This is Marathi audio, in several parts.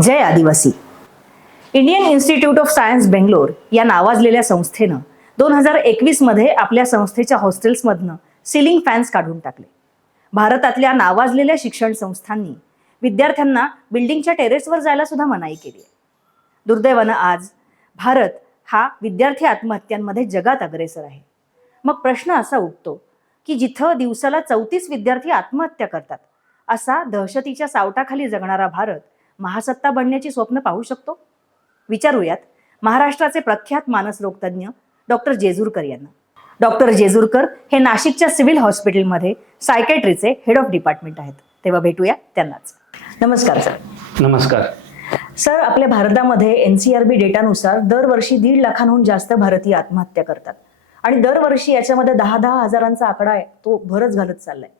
जय आदिवासी. Indian institute of science Bangalore या नावाजलेल्या संस्थेनं दोन हजार एकवीसमध्ये आपल्या संस्थेच्या हॉस्टेल्समधनं सिलिंग फॅन्स काढून टाकले. भारतातल्या नावाजलेल्या शिक्षण संस्थांनी विद्यार्थ्यांना बिल्डिंगच्या टेरेसवर जायला सुद्धा मनाई केली आहे. दुर्दैवानं आज भारत हा विद्यार्थी आत्महत्यांमध्ये जगात अग्रेसर आहे. मग प्रश्न असा उठतो की जिथं दिवसाला चौतीस विद्यार्थी आत्महत्या करतात असा दहशतीच्या सावटाखाली जगणारा भारत महासत्ता बनण्याची स्वप्न पाहू शकतो? विचारूयात. महाराष्ट्राचे प्रख्यात मानसरोगतज्ञ डॉक्टर जेजूरकर यांना. डॉक्टर जेजूरकर हे नाशिकच्या सिव्हिल हॉस्पिटलमध्ये सायकॅट्रीचे हेड ऑफ डिपार्टमेंट आहेत. तेव्हा भेटूया त्यांनाच. नमस्कार सर. नमस्कार. सर आपल्या भारतामध्ये एन सी आर बी डेटानुसार दरवर्षी दीड लाखांहून जास्त भारतीय आत्महत्या करतात. आणि दरवर्षी याच्यामध्ये दहा दहा हजारांचा आकडा आहे. तो भरच घालत चाललाय.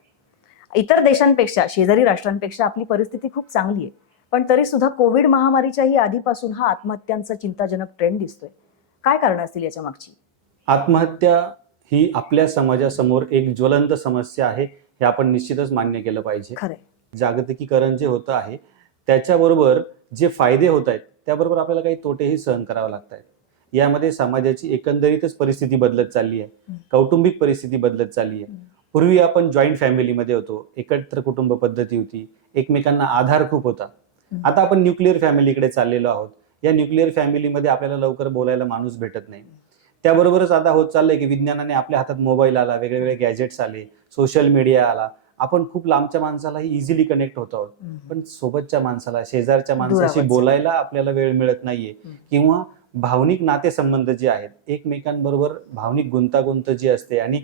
इतर देशांपेक्षा शेजारी राष्ट्रांपेक्षा आपली परिस्थिती खूप चांगली आहे. पण तरी सुद्धा कोविड महामारीच्याही आधीपासून हा आत्महत्यांचा चिंताजनक ट्रेंड दिसतोय. काय कारण असतील याच्या मागची? आत्महत्या ही आपल्या समाजासमोर एक ज्वलंत समस्या आहे हे आपण निश्चितच मान्य केलं पाहिजे. खरंय. जागतिकीकरण जे होतं आहे त्याच्याबरोबर जे फायदे होत आहेत त्याबरोबर आपल्याला काही तोटेही सहन करावे लागत आहेत. यामध्ये समाजाची एकंदरीतच परिस्थिती बदलत चालली आहे. कौटुंबिक परिस्थिती बदलत चालली आहे. पूर्वी आपण जॉईंट फॅमिलीमध्ये होतो एकत्र कुटुंब पद्धती होती एकमेकांना आधार खूप होता. आता आपण न्यूक्लिअर फॅमिलीकडे चाललेलो आहोत. या न्यूक्लिअर फॅमिलीमध्ये आपल्याला लवकर बोलायला माणूस भेटत नाही. त्याबरोबरच आता होत चाललंय की विज्ञानाने आपल्या हातात मोबाईल आला वेगवेगळे गॅजेट्स आले सोशल मीडिया आला. आपण खूप लांबच्या माणसालाही इझिली कनेक्ट होत आहोत. पण सोबतच्या माणसाला शेजारच्या माणसाशी. बोलायला आपल्याला वेळ मिळत नाहीये. किंवा भावनिक नातेसंबंध जे आहेत एकमेकांबरोबर भावनिक गुंतागुंत जी असते आणि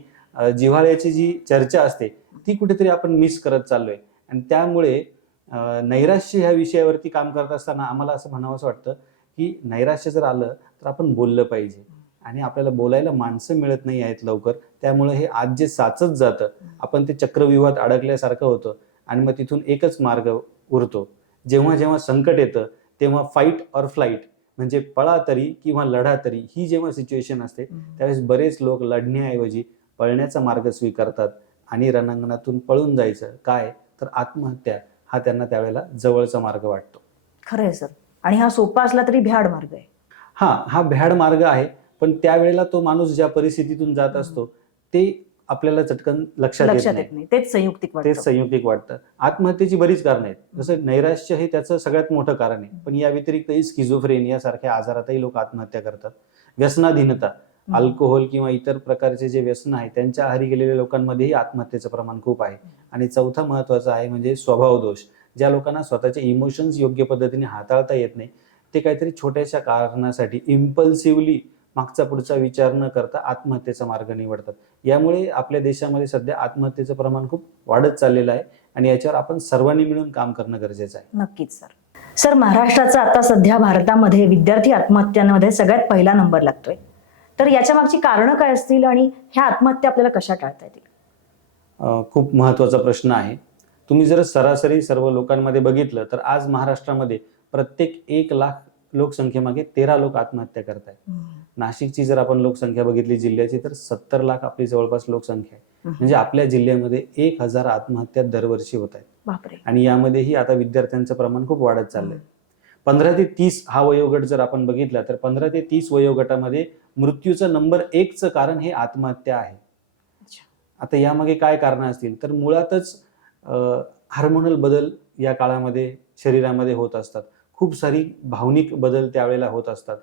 जिव्हाळ्याची जी चर्चा असते ती कुठेतरी आपण मिस करत चाललोय. आणि त्यामुळे नैराश्य ह्या विषयावरती काम करत असताना आम्हाला असं म्हणावंसं वाटतं की नैराश्य जर आलं तर आपण बोललं पाहिजे. आणि आपल्याला बोलायला माणसं मिळत नाही आहेत लवकर. त्यामुळे हे आज जे साचत जातं आपण ते चक्रव्यूहात अडकल्यासारखं होतं आणि मग तिथून एकच मार्ग उरतो. जेव्हा जेव्हा संकट येतं तेव्हा फाईट ऑर फ्लाईट म्हणजे पळा तरी किंवा लढा तरी ही जेव्हा सिच्युएशन असते त्यावेळेस बरेच लोक लढण्याऐवजी पळण्याचा मार्ग स्वीकारतात आणि रणांगणातून पळून जायचं. काय? तर आत्महत्या. हा त्यांना त्यावेळेला जवळचा मार्ग वाटतो. खरंय सर. आणि हा सोपा असला तरी भ्याड मार्ग आहे. हा हा भ्याड मार्ग आहे पण त्यावेळेला तो माणूस ज्या परिस्थितीतून जात असतो ते आपल्याला चटकन लक्षात येत नाही. तेच संयुक्तिक तेच संयुक्तिक वाटतं. आत्महत्येची बरीच कारणं आहेत. जसं नैराश्य हे त्याचं सगळ्यात मोठं कारण आहे. पण या व्यतिरिक्तही स्किझोफ्रेनिया सारख्या आजारातही लोक आत्महत्या करतात. व्यसनाधीनता. अल्कोहोल किंवा इतर प्रकारचे जे व्यसन आहे त्यांच्या आहारी गेलेल्या लोकांमध्येही आत्महत्येचं प्रमाण खूप आहे. आणि चौथा महत्त्वाचा आहे म्हणजे स्वभाव दोष. ज्या लोकांना स्वतःचे इमोशन्स योग्य पद्धतीने हाताळता येत नाही ते काहीतरी छोट्याशा कारणासाठी इम्पल्सिव्हली मागचा पुढचा विचार न करता आत्महत्येचा मार्ग निवडतात. यामुळे आपल्या देशामध्ये सध्या आत्महत्येचं प्रमाण खूप वाढत चाललेलं आहे आणि याच्यावर आपण सर्वांनी मिळून काम करणं गरजेचं आहे. नक्कीच सर. सर महाराष्ट्राचा आता सध्या भारतामध्ये विद्यार्थी आत्महत्यांमध्ये सगळ्यात पहिला नंबर लागतोय. तर याच्या मागची कारणं काय असतील आणि ह्या आत्महत्या आपल्याला कशा टाळता येतील? खूप महत्त्वाचा प्रश्न आहे. तुम्ही जर सरासरी सर्व लोकांमध्ये बघितलं तर आज महाराष्ट्रामध्ये प्रत्येक एक लाख लोकसंख्येमागे तेरा लोक आत्महत्या करत आहेत नाशिकची जर आपण लोकसंख्या बघितली जिल्ह्याची तर सत्तर लाख आपली जवळपास लोकसंख्या आहे. म्हणजे आपल्या जिल्ह्यामध्ये एक हजार आत्महत्या दरवर्षी होत आहेत. आणि यामध्येही आता विद्यार्थ्यांचं प्रमाण खूप वाढत चाललंय. पंधरा ते तीस हा वयोगट जर आपण बघितला तर पंधरा ते तीस वयोगटामध्ये मृत्यूचं नंबर एकचं कारण हे आत्महत्या आहे. आता यामागे काय कारण असतील? तर मुळातच हार्मोनल बदल या काळामध्ये शरीरामध्ये होत असतात. खूप सारी भावनिक बदल त्यावेळेला होत असतात.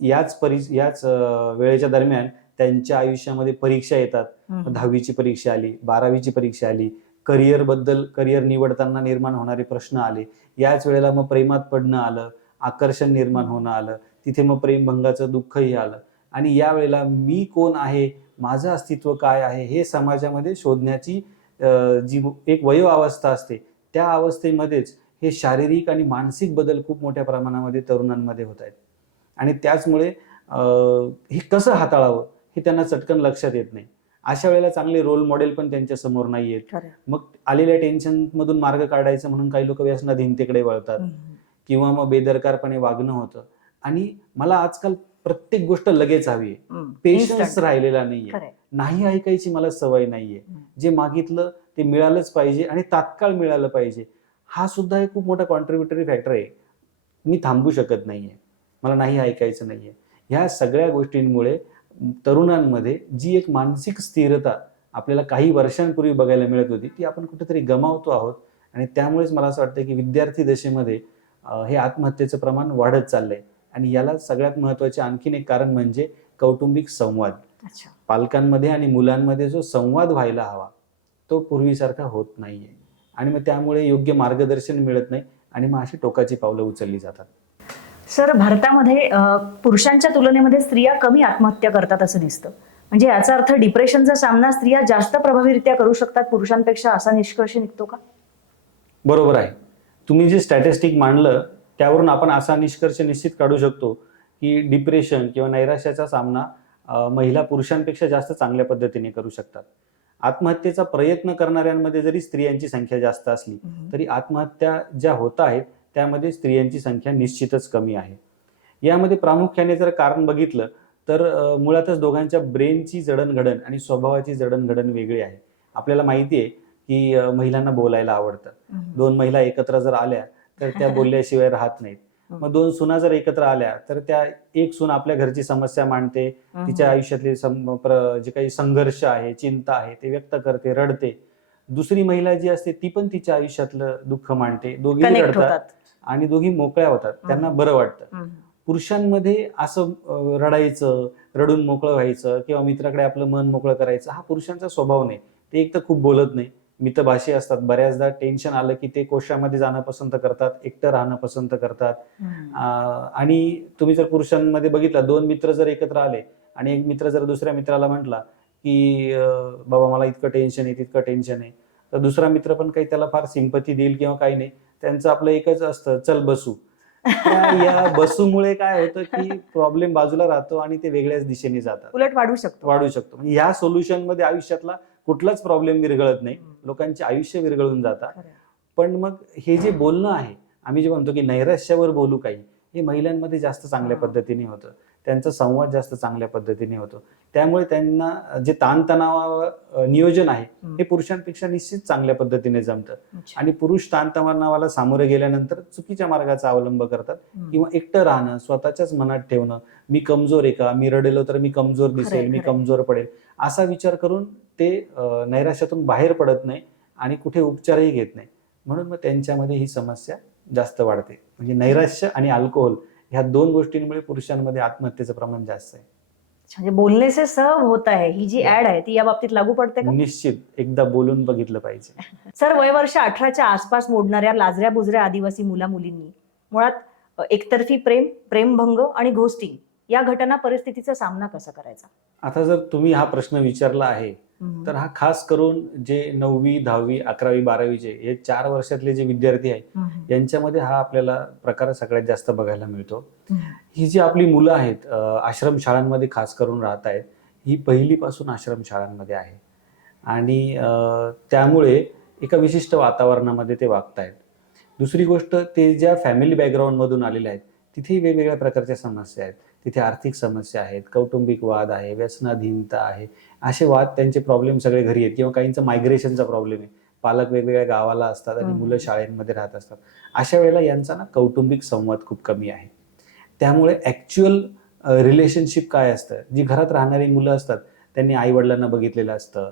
याच परि याच वेळेच्या दरम्यान त्यांच्या आयुष्यामध्ये परीक्षा येतात. दहावीची परीक्षा आली बारावीची परीक्षा आली करिअरबद्दल करिअर निवडताना निर्माण होणारे प्रश्न आले. याच वेळेला मग प्रेमात पडणं आलं आकर्षण निर्माण होणं आलं. तिथे मग प्रेमभंगाचं दुःखही आलं. आणि या वेळेला मी कोण आहे माझं अस्तित्व काय आहे हे समाजामध्ये शोधण्याची जी एक वयो अवस्था असते त्या अवस्थेमध्येच हे शारीरिक आणि मानसिक बदल खूप मोठ्या प्रमाणामध्ये तरुणांमध्ये होत आहेत. आणि त्याचमुळे हे कसं हाताळावं हे त्यांना चटकन लक्षात येत नाही. अशा वेळेला चांगले रोल मॉडेल पण त्यांच्यासमोर नाही आहेत. मग आलेल्या टेन्शन मधून मार्ग काढायचं म्हणून काही लोक व्यसनाधीनतेकडे वळतात. किंवा मग बेदरकारपणे वागणं होतं. आणि मला आजकाल प्रत्येक गोष्ट लगेच हवी आहे. पेशन्स. राहिलेला नाहीये. नाही ऐकायची मला सवय नाहीये. जे मागितलं ते मिळालंच पाहिजे आणि तात्काळ मिळालं पाहिजे. हा सुद्धा एक खूप मोठा कॉन्ट्रीब्युटरी फॅक्टर आहे. मी थांबू शकत नाहीये. मला नाही ऐकायचं नाहीये. ह्या सगळ्या गोष्टींमुळे तरुणांमध्ये जी एक मानसिक स्थिरता आपल्याला काही वर्षांपूर्वी बघायला मिळत होती ती आपण कुठेतरी गमावतो आहोत. आणि त्यामुळेच मला असं वाटतं की विद्यार्थी दशेमध्ये हे आत्महत्येचं प्रमाण वाढत चाललंय. आणि याला सगळ्यात महत्त्वाचे आणखीन एक कारण म्हणजे कौटुंबिक संवाद. अच्छा. पालकांमध्ये आणि मुलांमध्ये जो संवाद व्हायला हवा तो पूर्वीसारखा होत नाहीये. आणि मग त्यामुळे योग्य मार्गदर्शन मिळत नाही आणि मग अशी टोकाची पावलं उचलली जातात. सर भारतामध्ये पुरुषांच्या तुलनेमध्ये स्त्रिया कमी आत्महत्या करतात असं दिसतं. म्हणजे याचा अर्थ डिप्रेशनचा सामना स्त्रिया जास्त प्रभावीरित्या करू शकतात पुरुषांपेक्षा असा निष्कर्ष निघतो का? बरोबर आहे. तुम्ही जे स्टॅटिस्टिक मांडलं त्यावरून आपण असा निष्कर्ष निश्चित काढू शकतो की डिप्रेशन किंवा नैराश्याचा सामना महिला पुरुषांपेक्षा जास्त चांगल्या पद्धतीने करू शकतात. आत्महत्येचा प्रयत्न करणाऱ्यांमध्ये जरी स्त्रियांची संख्या जास्त असली तरी आत्महत्या ज्या होत आहेत त्यामध्ये स्त्रियांची संख्या निश्चितच कमी आहे. यामध्ये प्रामुख्याने जर कारण बघितलं तर मुळातच दोघांच्या ब्रेनची जडणघडण आणि स्वभावाची जडणघडण वेगळी आहे. आपल्याला माहिती आहे की महिलांना बोलायला आवडतं. दोन महिला एकत्र जर आल्या तर त्या बोलल्याशिवाय राहत नाहीत. मग दोन सुना जर एकत्र आल्या तर त्या एक सून आपल्या घरची समस्या मांडते. तिच्या आयुष्यातले जे काही संघर्ष आहे चिंता आहे ते व्यक्त करते रडते. दुसरी महिला जी असते ती पण तिच्या आयुष्यातलं दुःख मांडते. दोघी रडतात आणि दोघी मोकळ्या होतात. त्यांना बरं वाटतं. पुरुषांमध्ये असं रडायचं रडून मोकळं व्हायचं किंवा मित्राकडे आपलं मन मोकळं करायचं हा पुरुषांचा स्वभाव नाही. ते एक तर खूप बोलत नाही. मितभाषी असतात. बऱ्याचदा टेन्शन आलं की ते कोशामध्ये जाणं पसंत करतात एकटं राहणं पसंत करतात. आणि तुम्ही जर पुरुषांमध्ये बघितलं दोन मित्र जर एकत्र आले आणि एक मित्र जर दुसऱ्या मित्राला म्हटला की बाबा मला इतकं टेन्शन आहे तितकं टेन्शन आहे. तर दुसरा मित्र पण काही त्याला फार सिंपती देईल किंवा काही नाही. त्यांचं आपलं एकच असतं चल बसू. या बसूमुळे काय होतं की प्रॉब्लेम बाजूला राहतो आणि ते वेगळ्याच दिशेने जातात. उलट वाढू शकतो. वाढू शकतो. म्हणजे ह्या सोल्युशनमध्ये आयुष्यातला कुठलाच प्रॉब्लेम विरघळत नाही. लोकांचे आयुष्य विरघळून जातात. पण मग हे जे बोलणं आहे आम्ही जे म्हणतो की नैराश्यावर बोलू काही हे महिलांमध्ये जास्त चांगल्या. पद्धतीने होतं त्यांचा संवाद जास्त चांगल्या पद्धतीने होतो त्यामुळे त्यांना जे ताणतणावावर अ, नियोजन आहे. हे पुरुषांपेक्षा निश्चित चांगल्या पद्धतीने जमतं. आणि पुरुष ताणतणावाला सामोरे गेल्यानंतर चुकीच्या मार्गाचा अवलंब करतात. किंवा एकटं राहणं स्वतःच्याच मनात ठेवणं मी कमजोर आहे का मी रडेलो तर मी कमजोर दिसेल मी. कमजोर पडेल असा विचार करून ते नैराश्यातून बाहेर पडत नाही आणि कुठे उपचारही घेत नाही म्हणून मग त्यांच्यामध्ये ही समस्या जास्त वाढते म्हणजे नैराश्य आणि अल्कोहोल ह्या दोन गोष्टींमुळे पुरुषांमध्ये आत्महत्येचं प्रमाण जास्त आहे. म्हणजे बोलणे से सब होत आहे. ही जी ऍड आहे ती या बाबतीत लागू पडते का? निश्चित. एकदा बोलून बघितलं पाहिजे. सर वय वर्ष अठराच्या आसपास मोडणाऱ्या लाजऱ्या बुजऱ्या आदिवासी मुला मुलींनी मुळात एकतर्फी प्रेम प्रेमभंग आणि घोस्टिंग या घटना परिस्थितीचा सामना कसा करायचा? आता जर तुम्ही हा प्रश्न विचारला आहे. तर हा खास करून जे नववी दहावी अकरावी बारावीचे हे चार वर्षातले जे विद्यार्थी आहेत. यांच्यामध्ये हा आपल्याला प्रकार सगळ्यात जास्त बघायला मिळतो. ही जी आपली मुलं आहेत आश्रम शाळांमध्ये खास करून राहत आहेत ही पहिलीपासून आश्रम शाळांमध्ये आहे. आणि त्यामुळे एका विशिष्ट वातावरणामध्ये ते वागत आहेत दुसरी गोष्ट ते ज्या फॅमिली बॅकग्राऊंडमधून आलेले आहेत तिथेही वेगवेगळ्या प्रकारच्या समस्या आहेत. तिथे आर्थिक समस्या आहेत कौटुंबिक वाद आहे व्यसनाधीनता आहे असे वाद त्यांचे प्रॉब्लेम सगळे घरी आहेत किंवा काहींचा मायग्रेशनचा प्रॉब्लेम आहे. पालक वेगवेगळ्या गावाला असतात आणि. मुलं शाळेमध्ये राहत असतात. अशा वेळेला यांचा ना कौटुंबिक संवाद खूप कमी आहे. त्यामुळे ऍक्च्युअल रिलेशनशिप काय असतं? जी घरात राहणारी मुलं असतात त्यांनी आई वडिलांना बघितलेलं असतं.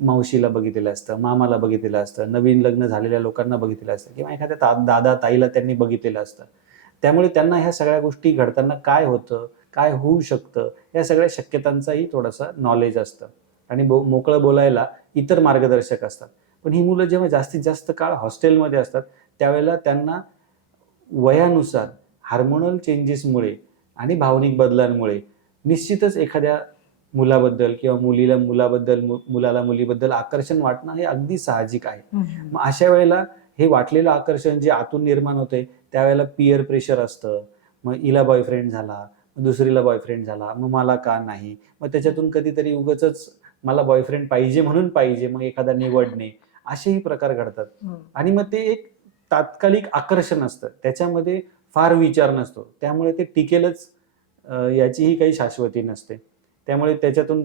मावशीला बघितलेलं असतं मामाला बघितलेलं असतं नवीन लग्न झालेल्या लोकांना बघितलेलं असतं किंवा एखाद्या दादा ताईला त्यांनी बघितलेलं असतं. त्यामुळे त्यांना ह्या सगळ्या गोष्टी घडताना काय होतं काय होऊ शकतं या सगळ्या शक्यतांचाही थोडासा नॉलेज असतं. आणि बो मोकळं बोलायला इतर मार्गदर्शक असतात. पण ही मुलं जेव्हा जास्तीत जास्त काळ हॉस्टेलमध्ये असतात त्यावेळेला त्यांना वयानुसार हार्मोनल चेंजेसमुळे आणि भावनिक बदलांमुळे निश्चितच एखाद्या मुलाबद्दल किंवा मुलीला मुलाबद्दल मुलाला मुलीबद्दल आकर्षण वाटणं हे अगदी साहजिक आहे. मग अशा वेळेला हे वाटलेलं आकर्षण जे आतून निर्माण होते त्यावेळेला पिअर प्रेशर असतं. मग हिला बॉयफ्रेंड झाला दुसरीला बॉयफ्रेंड झाला मग मला का नाही? मग त्याच्यातून कधीतरी उगच मला बॉयफ्रेंड पाहिजे म्हणून पाहिजे मग एखादा निवडणे असेही प्रकार घडतात. आणि मग ते एक तात्कालिक आकर्षण असतं. त्याच्यामध्ये फार विचार नसतो. त्यामुळे ते टिकेलच याचीही काही शाश्वती नसते. त्यामुळे त्याच्यातून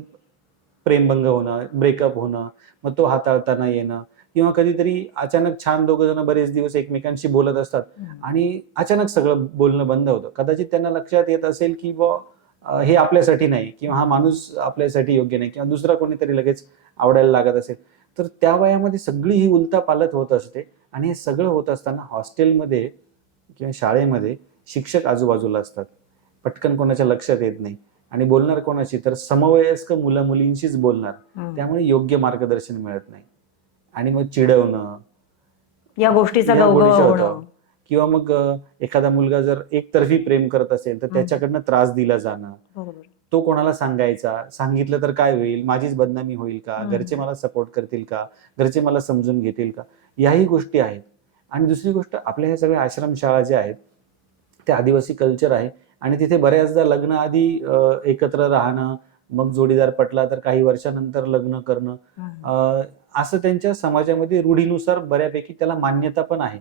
प्रेमभंग होणं ब्रेकअप होणं मग तो हाताळता न येणं किंवा कधीतरी अचानक छान दोघं जण बरेच दिवस एकमेकांशी बोलत असतात. आणि अचानक सगळं बोलणं बंद होतं. कदाचित त्यांना लक्षात येत असेल की अं, हे आपल्यासाठी नाही किंवा हा माणूस आपल्यासाठी योग्य नाही किंवा दुसरा कोणीतरी लगेच आवडायला लागत असेल. तर त्या वयामध्ये सगळी ही उलता पालत होत असते आणि हे सगळं होत असताना हॉस्टेलमध्ये किंवा शाळेमध्ये शिक्षक आजूबाजूला असतात. पटकन कोणाच्या लक्षात येत नाही आणि बोलणार कोणाशी? तर समवयस्क मुलं मुलींशीच बोलणार. त्यामुळे योग्य मार्गदर्शन मिळत नाही. आणि मग चिडवणं. या गोष्टीचा या गवगवा गोष्टी होणं. किंवा मग अं, एखादा मुलगा जर एकतर्फी प्रेम करत असेल तर. त्याच्याकडनं त्रास दिला जाणं. बरोबर. तो कोणाला सांगायचा? सांगितलं तर काय होईल? माझीच बदनामी होईल का? हम्म. घरचे मला सपोर्ट करतील का? घरचे मला समजून घेतील का? याही गोष्टी आहेत. आणि दुसरी गोष्ट आपल्या ह्या सगळ्या आश्रमशाळा ज्या आहेत ते आदिवासी कल्चर आहे. आणि तिथे बऱ्याचदा लग्न आधी एकत्र राहणं मग जोडीदार पटला तर काही वर्षानंतर लग्न करणं. असं त्यांच्या समाजामध्ये रूढीनुसार बऱ्यापैकी त्याला मान्यता पण आहे.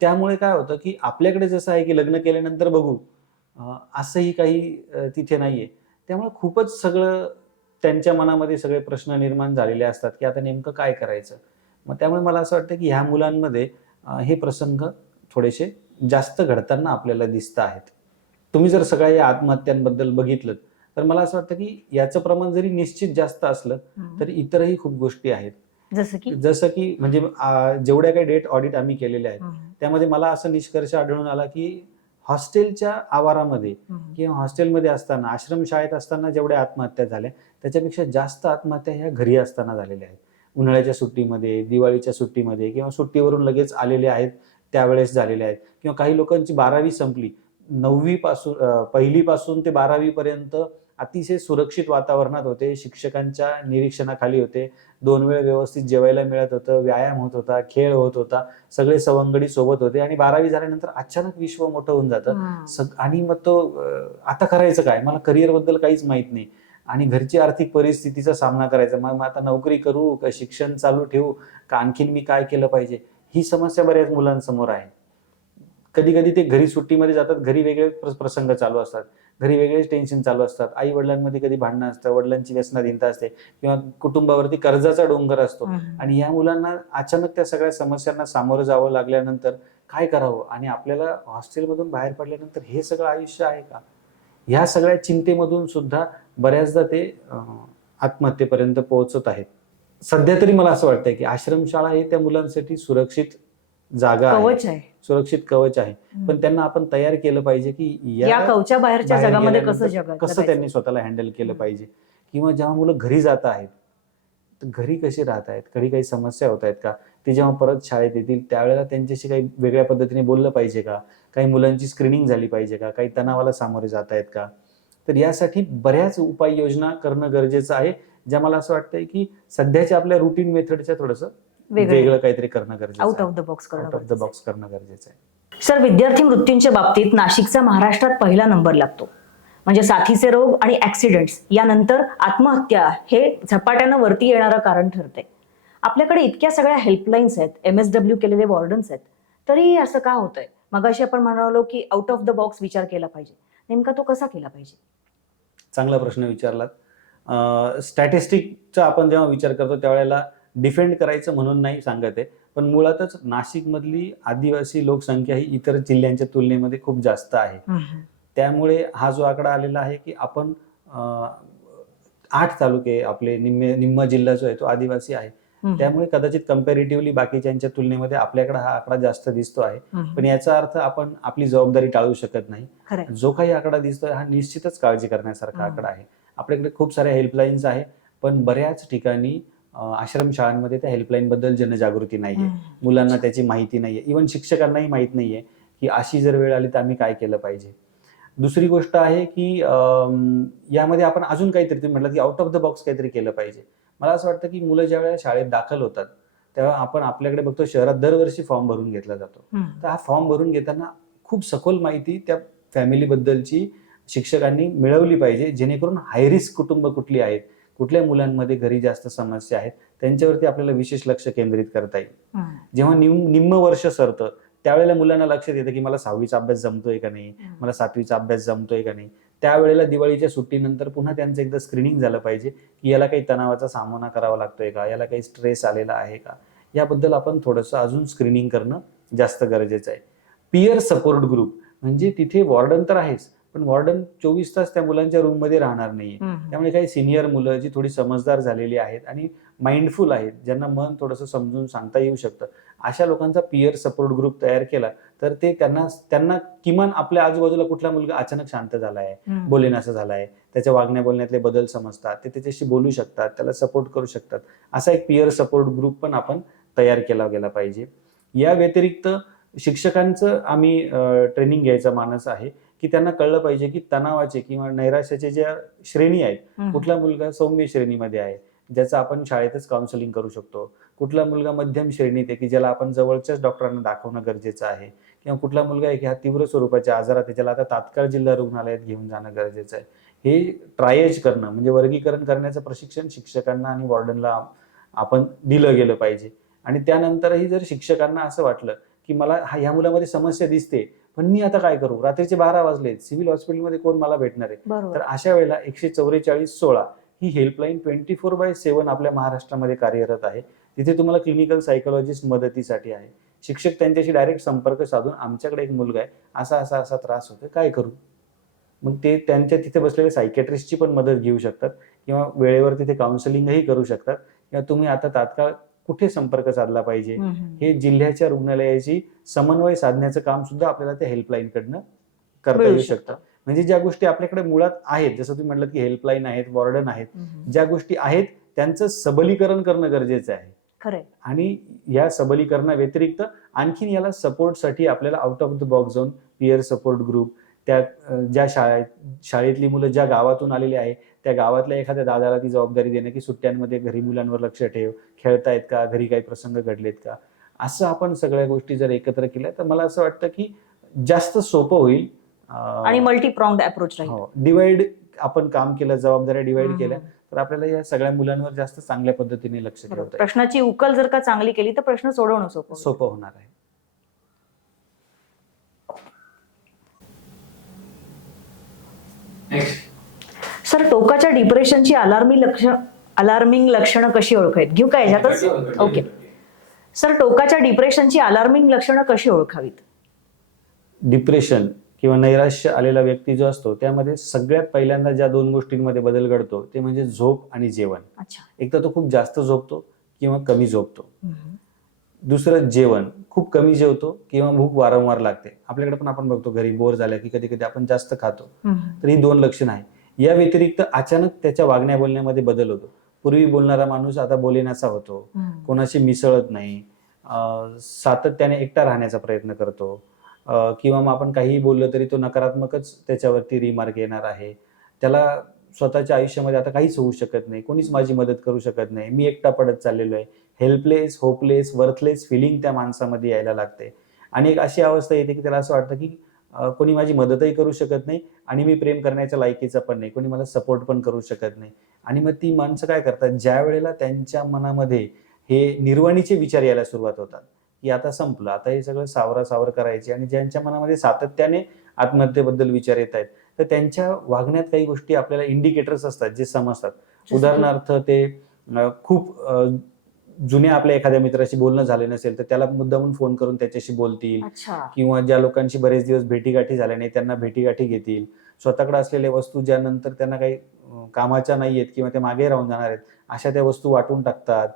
त्यामुळे काय होतं की आपल्याकडे जसं आहे की लग्न केल्यानंतर बघू असंही काही तिथे नाहीये. त्यामुळे खूपच सगळं त्यांच्या मनामध्ये सगळे प्रश्न निर्माण झालेले असतात की आता नेमकं काय करायचं? मग त्यामुळे मला असं वाटतं की ह्या मुलांमध्ये हे प्रसंग थोडेसे जास्त घडताना आपल्याला दिसत आहेत. तुम्ही जर सगळ्या या आत्महत्यांबद्दल बघितलं तर मला असं वाटतं की याचं प्रमाण जरी निश्चित जास्त असलं तर इतरही खूप गोष्टी आहेत. जसं की? जसं की म्हणजे जेवढ्या काही डेट ऑडिट आम्ही केलेले आहेत त्यामध्ये मला असं निष्कर्ष आढळून आला की हॉस्टेलच्या आवारामध्ये किंवा हॉस्टेलमध्ये असताना आश्रमशाळेत असताना जेवढ्या आत्महत्या झाल्या त्याच्यापेक्षा जास्त आत्महत्या ह्या घरी असताना झालेल्या आहेत. उन्हाळ्याच्या सुट्टीमध्ये दिवाळीच्या सुट्टीमध्ये किंवा सुट्टीवरून लगेच आलेले आहेत त्यावेळेस झालेल्या आहेत. किंवा काही लोकांची बारावी संपली नववी पासून पहिलीपासून ते बारावी पर्यंत अतिशय सुरक्षित वातावरणात होते. शिक्षकांच्या निरीक्षणाखाली होते. दोन वेळ व्यवस्थित जेवायला मिळत होतं. व्यायाम होत होता. खेळ होत होता. सगळे सवंगडी सोबत होते. आणि बारावी झाल्यानंतर अचानक विश्व मोठं होऊन जातं. सग आणि मग तो आता करायचं काय? मला करिअरबद्दल काहीच माहीत नाही. आणि घरची आर्थिक परिस्थितीचा सामना करायचा. मग मग आता नोकरी करू का शिक्षण चालू ठेवू का आणखीन मी काय केलं पाहिजे? ही समस्या बऱ्याच मुलांसमोर आहे. कधी कधी ते घरी सुट्टीमध्ये जातात घरी वेगळे प्र- प्रसंग चालू असतात. घरी वेगळेच टेन्शन चालू असतात. आई वडिलांमध्ये कधी भांडणं असतं वडिलांची व्यसनाधीनता असते किंवा कुटुंबावरती कर्जाचा डोंगर असतो. आणि या मुलांना अचानक त्या सगळ्या समस्यांना सामोरं जावं लागल्यानंतर काय करावं? आणि आपल्याला हॉस्टेलमधून बाहेर पडल्यानंतर हे सगळं आयुष्य आहे का? ह्या सगळ्या चिंतेमधून सुद्धा बऱ्याचदा ते आत्महत्येपर्यंत पोहोचत आहेत. सध्या तरी मला असं वाटतंय की आश्रमशाळा ही त्या मुलांसाठी सुरक्षित जागा कवच आहे. सुरक्षित कवच आहे. पण त्यांना आपण तयार केलं पाहिजे की या कवच्या बाहेरच्या बाहेर जगामध्ये कसं जग कसं त्यांनी स्वतःला हँडल केलं. पाहिजे? किंवा जेव्हा मुलं घरी जात आहेत तर घरी कशी राहत आहेत? घरी काही समस्या होत आहेत का? ते जेव्हा परत शाळेत येतील त्यावेळेला त्यांच्याशी काही वेगळ्या पद्धतीने बोललं पाहिजे का? काही मुलांची स्क्रीनिंग झाली पाहिजे का? काही तणावाला सामोरे जात आहेत का? तर यासाठी बऱ्याच उपाययोजना करणं गरजेचं आहे. ज्या मला असं वाटतंय की सध्याच्या आपल्या रुटीन मेथडच्या थोडंसं वेगळं. काहीतरी करणं आउट गरजेचं of the box out of the करणं बॉक्स करणं गरजेचं आहे. सर विद्यार्थी मृत्यूंच्या बाबतीत नाशिकचा महाराष्ट्रात पहिला नंबर लागतो. म्हणजे साथीचे रोग आणि ऍक्सिडेंट्स यानंतर आत्महत्या हे झपाट्यानं वरती येणारं कारण ठरते आपल्याकडे इतक्या सगळ्या हेल्पलाईन्स आहेत एम एस डब्ल्यू केलेले वॉर्डन्स आहेत तरी असं का होतंय? मगाशी आपण म्हणालो की आउट ऑफ द बॉक्स विचार केला पाहिजे. नेमका तो कसा केला पाहिजे? चांगला प्रश्न विचारलात. स्टॅटिस्टिकचा आपण जेव्हा विचार करतो त्यावेळेला डिफेंड करायचं म्हणून नाही सांगत आहे. पण मुळातच नाशिकमधली आदिवासी लोकसंख्या ही इतर जिल्ह्यांच्या तुलनेमध्ये खूप जास्त आहे. त्यामुळे हा जो आकडा आलेला आहे की आपण आठ तालुके आपले निम्मे निम्मा जिल्हा जो आहे तो आदिवासी आहे. त्यामुळे कदाचित कम्पॅरेटिव्हली बाकीच्यांच्या तुलनेमध्ये आपल्याकडे हा आकडा जास्त दिसतो आहे. पण याचा अर्थ आपण आपली जबाबदारी टाळू शकत नाही. जो काही आकडा दिसतोय हा निश्चितच काळजी करण्यासारखा. आकडा आहे. आपल्याकडे खूप साऱ्या हेल्पलाईन्स आहे. पण बऱ्याच ठिकाणी आश्रमशाळांमध्ये त्या हेल्पलाईन बद्दल जनजागृती नाहीये. मुलांना त्याची माहिती नाहीये. इवन शिक्षकांनाही माहीत नाहीये की अशी जर वेळ आली तर आम्ही काय केलं पाहिजे. दुसरी गोष्ट आहे की यामध्ये आपण अजून काहीतरी तुम्ही म्हटलं की आउट ऑफ द बॉक्स काहीतरी केलं पाहिजे. मला असं वाटतं की मुलं ज्या वेळेला शाळेत दाखल होतात तेव्हा आपण आपल्याकडे बघतो शहरात दरवर्षी फॉर्म भरून घेतला जातो. तर हा फॉर्म भरून घेताना खूप सखोल माहिती त्या फॅमिलीबद्दलची शिक्षकांनी मिळवली पाहिजे जेणेकरून हायरिस्क कुटुंब कुठली आहेत कुठल्या मुलांमध्ये घरी जास्त समस्या आहेत त्यांच्यावरती आपल्याला विशेष लक्ष केंद्रित करता येईल. जेव्हा निम निम्म वर्ष सरतं त्यावेळेला मुलांना लक्षात येतं की मला सहावीचा अभ्यास जमतोय का नाही मला सातवीचा अभ्यास जमतोय का नाही त्यावेळेला दिवाळीच्या सुट्टीनंतर पुन्हा त्यांचं एकदा स्क्रीनिंग झालं पाहिजे की याला काही तणावाचा सामना करावा लागतोय का याला काही स्ट्रेस आलेला आहे का याबद्दल आपण थोडंसं अजून स्क्रीनिंग करणं जास्त गरजेचं आहे. पियर सपोर्ट ग्रुप म्हणजे तिथे वॉर्डन तर आहेच पण वॉर्डन चोवीस तास त्या मुलांच्या रूममध्ये राहणार नाहीये. त्यामुळे काही सिनियर मुलं जी थोडी समजदार झालेली आहेत आणि माइंडफुल आहेत ज्यांना मन थोडंसं समजून सांगता येऊ शकतं अशा लोकांचा पियर सपोर्ट ग्रुप तयार केला तर ते त्यांना त्यांना किमान आपल्या आजूबाजूला कुठला मुलगा अचानक शांत झाला आहे. बोलेनासा झाला आहे त्याच्या वागण्या बोलण्यातले बदल समजतात ते त्याच्याशी बोलू शकतात त्याला सपोर्ट करू शकतात असा एक पियर सपोर्ट ग्रुप पण आपण तयार केला गेला पाहिजे या व्यतिरिक्त शिक्षकांचं आम्ही ट्रेनिंग घ्यायचा मानस आहे की त्यांना कळलं पाहिजे की तणावाचे किंवा नैराश्याचे ज्या श्रेणी आहेत. कुठला मुलगा सौम्य श्रेणीमध्ये आहे ज्याचं आपण शाळेतच काउन्सिलिंग करू शकतो कुठला मुलगा मध्यम श्रेणीत आहे की ज्याला आपण जवळच्याच डॉक्टरांना दाखवणं गरजेचं आहे किंवा कुठला मुलगा आहे की हा तीव्र स्वरूपाच्या आजारात आहे ज्याला आता तात्काळ जिल्हा रुग्णालयात घेऊन जाणं गरजेचं आहे हे ट्रायज करणं म्हणजे वर्गीकरण करण्याचं प्रशिक्षण शिक्षकांना आणि वॉर्डनला आपण दिलं गेलं पाहिजे आणि त्यानंतरही जर शिक्षकांना असं वाटलं की मला हा ह्या मुलामध्ये समस्या दिसते पण मी आता काय करू? रात्रीचे बारा वाजले सिव्हिल हॉस्पिटलमध्ये कोण मला भेटणार आहे? तर अशा वेळेला एकशे चौवेचाळीस सोळा ही helpline twenty four by seven आपल्या महाराष्ट्रामध्ये कार्यरत आहे. तिथे तुम्हाला क्लिनिकल सायकोलॉजिस्ट मदतीसाठी आहे. शिक्षक त्यांच्याशी डायरेक्ट संपर्क साधून आमच्याकडे एक मुलगा आहे. असा असा असा त्रास होतो काय करू? मग ते त्यांच्या तिथे बसलेल्या सायकेट्रिस्टची पण मदत घेऊ शकतात किंवा वेळेवर तिथे काउन्सिलिंगही करू शकतात. किंवा तुम्ही आता तात्काळ कुठे संपर्क साधला पाहिजे. हे जिल्ह्याच्या रुग्णालयाची समन्वय साधण्याचं काम सुद्धा आपल्याला त्या हेल्पलाईन कडनं करता येऊ शकतं. म्हणजे ज्या गोष्टी आपल्याकडे मुळात आहेत जसं तुम्ही म्हटलं की हेल्पलाईन आहेत वॉर्डन आहेत. ज्या गोष्टी आहेत त्यांचं सबलीकरण करणं गरजेचं आहे आणि या सबलीकरणा व्यतिरिक्त आणखीन याला सपोर्टसाठी आपल्याला आउट ऑफ द बॉक्स जाऊन पियर सपोर्ट ग्रुप त्या ज्या शाळेत शाळेतली मुलं ज्या गावातून आलेली आहे त्या गावातल्या एखाद्या दादाला ती जबाबदारी देणं की सुट्ट्यांमध्ये घरी मुलांवर लक्ष ठेव खेळतायत का घरी काही प्रसंग घडलेत का असं आपण सगळ्या गोष्टी जर एकत्र केल्या तर मला असं वाटतं की जास्त सोपं होईल आणि मल्टी प्रॉंग अप्रोच डिवाइड आपण काम केलं जबाबदाऱ्या डिवाइड. केल्या तर आपल्याला या सगळ्या मुलांवर जास्त चांगल्या पद्धतीने लक्ष. ठेवता. प्रश्नाची उकल जर का चांगली केली तर प्रश्न सोडवणं सोपं. सोपं होणार आहे सर टोकाच्या डिप्रेशनची अलार्मिंग लक्षण अलार्मिंग लक्षणं कशी ओळखावीत? घेऊ का याच्यातच? ओके सर टोकाच्या डिप्रेशनची अलार्मिंग लक्षणं कशी ओळखावीत? डिप्रेशन किंवा नैराश्य आलेला व्यक्ती जो असतो त्यामध्ये सगळ्यात पहिल्यांदा ज्या दोन गोष्टींमध्ये बदल घडतो ते म्हणजे झोप आणि जेवण. अच्छा. एक तर तो खूप जास्त झोपतो किंवा कमी झोपतो. दुसरं जेवण. खूप कमी जेवतो किंवा भूक वारंवार लागते. आपल्याकडे पण आपण बघतो घरी बोर झाल्या की कधी कधी आपण जास्त खातो. तर ही दोन लक्षणं आहे या व्यतिरिक्त अचानक त्याच्या वागण्या बोलण्यामध्ये बदल होतो. पूर्वी बोलणारा माणूस आता बोलेनासा होतो. कोणाशी मिसळत नाही. सातत्याने एकटा राहण्याचा प्रयत्न करतो. किंवा मग आपण काहीही बोललं तरी तो नकारात्मकच त्याच्यावरती रिमार्क येणार आहे. त्याला स्वतःच्या आयुष्यामध्ये आता काहीच होऊ शकत नाही. कोणीच माझी मदत करू शकत नाही. मी एकटा पडत चाललेलो आहे. हेल्पलेस होपलेस वर्थलेस फिलिंग त्या माणसामध्ये यायला लागते. आणि एक अशी अवस्था येते की त्याला असं वाटतं की कोणी माझी मदतही करू शकत नाही आणि मी प्रेम करण्याच्या लायकीचा पण नाही. कोणी मला सपोर्ट पण करू शकत नाही. आणि मग ती माणसं काय करतात? ज्या वेळेला त्यांच्या मनामध्ये हे निर्वाणीचे विचार यायला सुरुवात होतात की आता संपलं आता हे सगळं सावरा सावर करायचे आणि ज्यांच्या मनामध्ये सातत्याने आत्महत्येबद्दल विचार येत आहेत तर त्यांच्या वागण्यात काही गोष्टी आपल्याला इंडिकेटर्स असतात जे समजतात. उदाहरणार्थ ते खूप जुन्या आपल्या एखाद्या मित्राशी बोलणं झाले नसेल तर त्याला मुद्दामून फोन करून त्याच्याशी बोलतील. अच्छा. किंवा ज्या लोकांशी बरेच दिवस भेटीगाठी झाल्या नाही त्यांना भेटीगाठी घेतील. स्वतःकडे असलेल्या वस्तू ज्या नंतर त्यांना काही कामाच्या नाही आहेत किंवा ते मागे राहून जाणार आहेत अशा त्या वस्तू वाटून टाकतात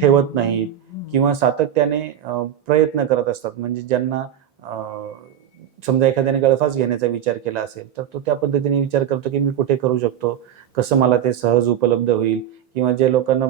ठेवत नाहीत. किंवा सातत्याने प्रयत्न करत असतात. म्हणजे ज्यांना समजा एखाद्याने गळफास घेण्याचा विचार केला असेल तर तो त्या पद्धतीने विचार करतो की मी कुठे करू शकतो? कसं मला ते सहज उपलब्ध होईल? किंवा जे लोकांना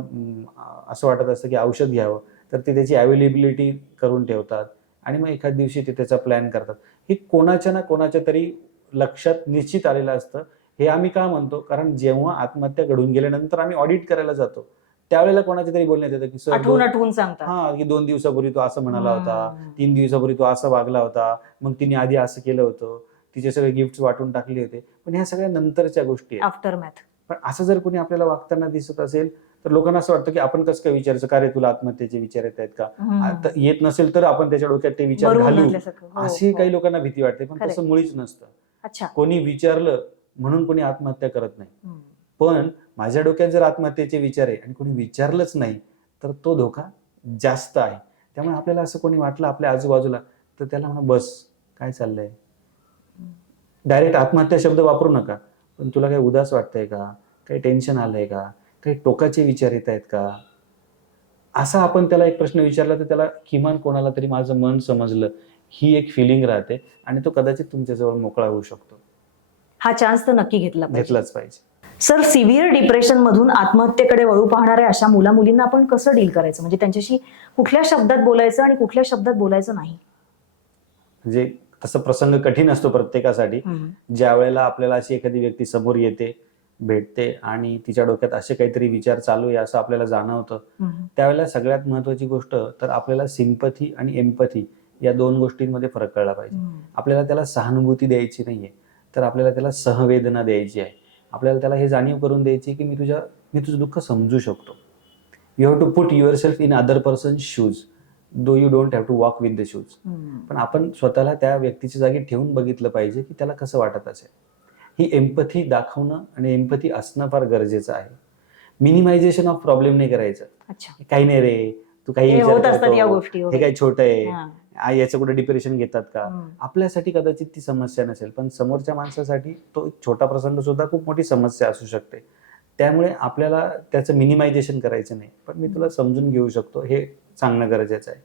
असं वाटत असतं की औषध घ्यावं तर ते त्याची अवेलेबिलिटी करून ठेवतात आणि मग एखाद दिवशी ते त्याचा प्लॅन करतात. हे कोणाच्या ना कोणाच्या तरी लक्षात निश्चित आलेलं असतं. हे आम्ही का म्हणतो? कारण जेव्हा आत्महत्या घडून गेल्यानंतर आम्ही ऑडिट करायला जातो. त्यावेळेला कोणाच्या तरी बोलण्यात येतं की सर आठवून सांगता हा की दोन दिवसापूर्वी तो असं म्हणाला होता. तीन दिवसापूर्वी तो असं वागला होता मग तिने आधी असं केलं होतं तिचे सगळे गिफ्ट वाटून टाकले होते. पण ह्या सगळ्या नंतरच्या गोष्टी आफ्टर मॅथ पण असं जर कोणी आपल्याला वागताना दिसत असेल तर लोकांना असं वाटतं की आपण कसं काय विचारायचं? का रे तुला आत्महत्येचे विचार येत आहेत का? आता येत नसेल तर आपण त्याच्या डोक्यात ते विचार घालू. हो, अशी हो. काही लोकांना भीती वाटते पण. तसं मुळीच नसतं. अच्छा. कोणी विचारलं म्हणून कोणी आत्महत्या करत नाही. पण माझ्या डोक्यात जर आत्महत्येचे विचार आहे आणि कोणी विचारलंच नाही तर तो धोका जास्त आहे. त्यामुळे आपल्याला असं कोणी वाटलं आपल्या आजूबाजूला तर त्याला म्हणा बस काय चाललंय? डायरेक्ट आत्महत्या शब्द वापरू नका. पण तुला काही उदास वाटतंय का? काही टेन्शन आलंय का? काही टोकाचे विचार येत आहेत का? असा आपण त्याला एक प्रश्न विचारला तर त्याला किमान कोणाला तरी माझं मन समजलं. ही एक फिलिंग राहते आणि तो कदाचित तुमच्याजवळ मोकळा होऊ शकतो. हा चान्स तर नक्की घेतला घेतलाच पाहिजे. सर सिव्हिअर डिप्रेशन मधून आत्महत्येकडे वळू पाहणाऱ्या अशा मुला मुलींना आपण कसं डील करायचं? म्हणजे त्यांच्याशी कुठल्या शब्दात बोलायचं आणि कुठल्या शब्दात बोलायचं नाही? म्हणजे तसं प्रसंग कठीण असतो प्रत्येकासाठी. ज्या वेळेला आपल्याला अशी एखादी व्यक्ती समोर येते भेटते आणि तिच्या डोक्यात असे काहीतरी विचार चालू आहे असं आपल्याला जाणवतं. त्यावेळेला सगळ्यात महत्वाची गोष्ट तर आपल्याला सिंपथी आणि एम्पथी या दोन गोष्टींमध्ये फरक कळला पाहिजे. आपल्याला त्याला सहानुभूती द्यायची नाहीये. तर आपल्याला त्याला सहवेदना द्यायची आहे. आपल्याला त्याला हे जाणीव करून द्यायची की मी तुझ्या मी तुझं दुःख समजू शकतो. You have to put yourself in other person shoes though you don't have to walk with the shoes पण आपण स्वतःला त्या व्यक्तीच्या जागी ठेवून बघितलं पाहिजे की त्याला कसं वाटत असेल. ही एम्पथी दाखवणं आणि एम्पथी असणं फार गरजेचं आहे. मिनिमायझेशन ऑफ प्रॉब्लेम नाही करायचं. काही नाही रे. तू काही हे हे. काही छोटं आहे. याचं कुठे डिप्रेशन घेतात का. आपल्यासाठी कदाचित ती समस्या नसेल पण समोरच्या माणसासाठी तो एक छोटा प्रसंग सुद्धा खूप मोठी समस्या असू शकते. त्यामुळे आपल्याला त्याचं मिनिमायझेशन करायचं नाही. पण मी तुला समजून घेऊ शकतो हे सांगणं गरजेचं आहे.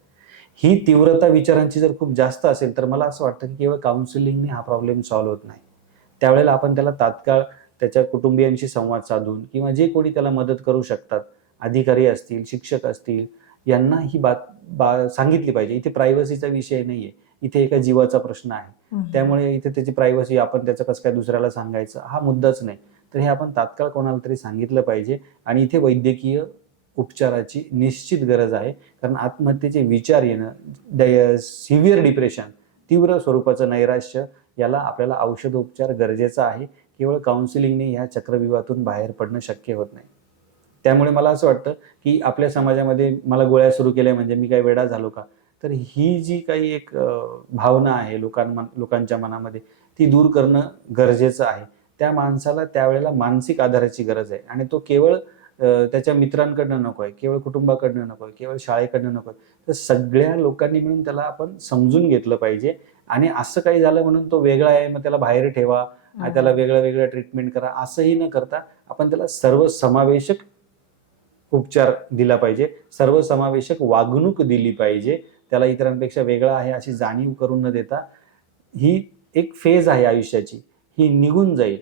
ही तीव्रता विचारांची जर खूप जास्त असेल तर मला असं वाटतं की केवळ काउन्सिलिंगने हा प्रॉब्लेम सॉल्व्ह होत नाही. त्यावेळेला आपण त्याला तात्काळ त्याच्या कुटुंबियांशी संवाद साधून किंवा जे कोणी त्याला मदत करू शकतात अधिकारी असतील शिक्षक असतील यांना ही बात बा सांगितली पाहिजे. इथे प्रायव्हसीचा विषय नाहीये. इथे एका जीवाचा प्रश्न आहे. त्यामुळे इथे त्याची प्रायव्हसी आपण त्याचं कसं काय दुसऱ्याला सांगायचं हा मुद्दाच नाही. तर हे आपण तात्काळ कोणाला तरी सांगितलं पाहिजे. आणि इथे वैद्यकीय उपचाराची निश्चित गरज आहे. कारण आत्महत्येचे विचार येणं सिव्हिअर डिप्रेशन तीव्र स्वरूपाचं नैराश्य याला आपल्याला औषधोपचार गरजेचा आहे. केवळ काउन्सिलिंगने ह्या चक्रव्यूहातून बाहेर पडणं शक्य होत नाही. त्यामुळे मला असं वाटतं की आपल्या समाजामध्ये मला गोळ्या सुरू केल्या म्हणजे मी काही वेडा झालो का? तर ही जी काही एक भावना आहे लोकां लोकांच्या मनामध्ये ती दूर करणं गरजेचं आहे. त्या माणसाला त्यावेळेला मानसिक आधाराची गरज आहे. आणि तो केवळ त्याच्या मित्रांकडनं नको आहे केवळ कुटुंबाकडनं नको आहे केवळ शाळेकडनं नको आहे तर सगळ्या लोकांनी मिळून त्याला आपण समजून घेतलं पाहिजे. आणि असं काही झालं म्हणून तो वेगळा आहे मग त्याला बाहेर ठेवा त्याला वेगळं वेगळं ट्रीटमेंट करा असंही न करता आपण त्याला सर्वसमावेशक उपचार दिला पाहिजे. सर्वसमावेशक वागणूक दिली पाहिजे. त्याला इतरांपेक्षा वेगळा आहे अशी जाणीव करून न देता ही एक फेज आहे आयुष्याची. ही निघून जाईल.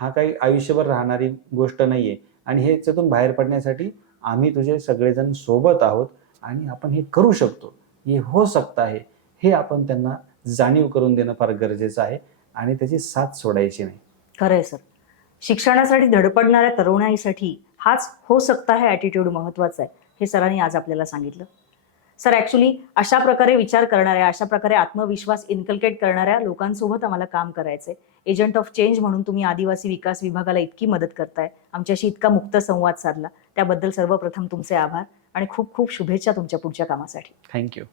हा काही आयुष्यभर राहणारी गोष्ट नाही आहे आणि ह्याच्यातून बाहेर पडण्यासाठी आम्ही तुझे सगळेजण सोबत आहोत आणि आपण हे करू शकतो. हे हो सकता आहे. हे आपण त्यांना जाणीव करून देणं फार गरजेचं आहे आणि त्याची साथ सोडायची नाही. खरंय सर. शिक्षणासाठी धडपडणाऱ्या तरुणाईसाठी हाच हो सकता है ॲटिट्यूड महत्त्वाचा आहे हे सरांनी आज आपल्याला सांगितलं. सर ॲक्च्युली अशा प्रकारे विचार करणाऱ्या अशा प्रकारे आत्मविश्वास इन्कल्केट करणाऱ्या लोकांसोबत आम्हाला काम करायचंय. एजंट ऑफ चेंज म्हणून तुम्ही आदिवासी विकास विभागाला इतकी मदत करताय. आमच्याशी इतका मुक्त संवाद साधला. त्याबद्दल सर्वप्रथम तुमचे आभार आणि खूप खूप शुभेच्छा तुमच्या पुढच्या कामासाठी. थँक्यू